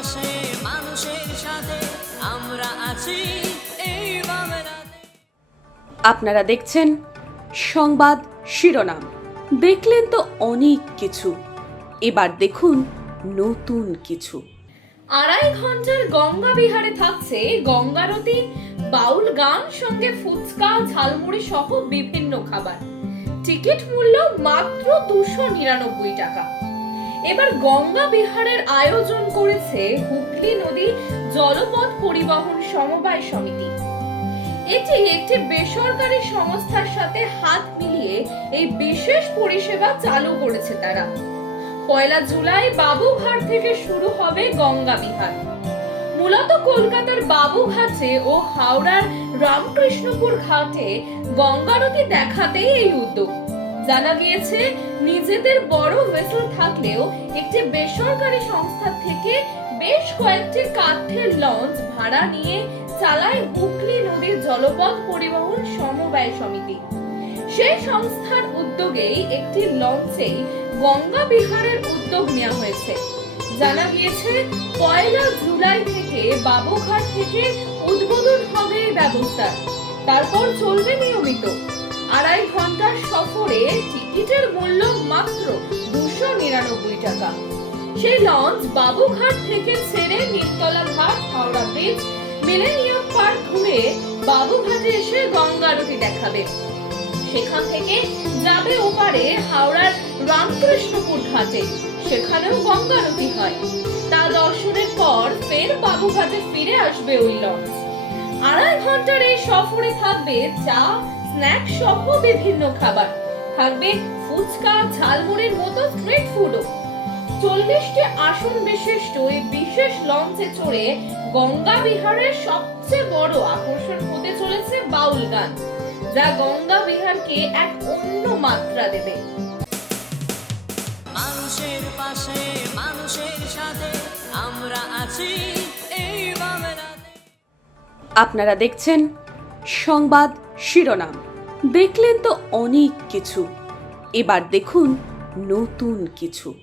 পাশে মানুষের সাথে আমরা আছি। এই আপনারা দেখছেন সংবাদ শিরোনাম। দেখলেন তো অনেক কিছু। এবার দেখুন নতুন কিছু। আড়াই ঘণ্টার গঙ্গা বিহারে থাকছে গঙ্গারতি বাউল গান সঙ্গে ফুচকা ঝালমুড়ি সহ বিভিন্ন খাবার। টিকিট মূল্য মাত্র দুশো নিরানব্বই টাকা। এবার গঙ্গা বিহারের আয়োজন করেছে হুগলি নদী জলপথ পরিবহন সমবায় সমিতি। এটি একটি বেসরকারি সংস্থার সাথে হাত মিলিয়ে এই বিশেষ পরিষেবা চালু করেছে তারা। পয়লা জুলাই বাবুঘাট থেকে শুরু হবে গঙ্গা বিহার। মূলত কলকাতার বাবুঘাটে ও হাওড়ার রামকৃষ্ণপুর ঘাটে গঙ্গা নদী দেখাতেই এই উদ্যোগ। জানা গিয়েছে, নিজেদের বড় ভেসেল থাকলেও একটি বেসরকারি সংস্থা থেকে বেশ কয়েকটি কাঠের লঞ্চ ভাড়া নিয়ে চালায় হুগলি নদীর জলপথ পরিবহন সমবায় সমিতি। সেই সংস্থার উদ্যোগেই একটি লঞ্চেই গঙ্গা বিহারের উদ্যোগ নেওয়া হয়েছে। জানা গিয়েছে, পয়লা জুলাই থেকে বাবুঘাট থেকে উদ্বোধন হবে এই ব্যবস্থা। তারপর চলবে নিয়মিত। সফরে টিকিটের মূল্য মাত্র দুশো নিরানব্বই টাকা। সেই লঞ্চ বাবুঘাট থেকে ছেড়ে নিমতলা ঘাট, হাওড়া ব্রিজ মিলেনিয়াম পার্ক ঘুরে বাবুঘাটে এসে গঙ্গা আরতি দেখাবে। সেখান থেকে যাবে ওপারে হাওড়ার রামকৃষ্ণপুর ঘাটে। সেখানেও গঙ্গা আরতি হয়। তা দর্শনের পর ফের বাবুঘাটে ফিরে আসবে ওই লঞ্চ আড়াই ঘণ্টার এই সফরে থাকবে চা স্ন্যাক সহ বিভিন্ন খাবার। থাকবে ফুচকা ঝালমুড়ির মতো স্ট্রিট ফুডও চল্লিশটি আসন বিশিষ্ট এই বিশেষ লঞ্চে চড়ে গঙ্গা বিহারের সবচেয়ে বড় আকর্ষণ হতে চলেছে বাউল গান যা গঙ্গা বিহারকে এক অন্য মাত্রা দেবে। মানুষের পাশে মানুষের সাথে আমরা আছি এই আপনারা দেখছেন সংবাদ শিরোনাম। দেখলেন তো অনেক কিছু। এবার দেখুন নতুন কিছু।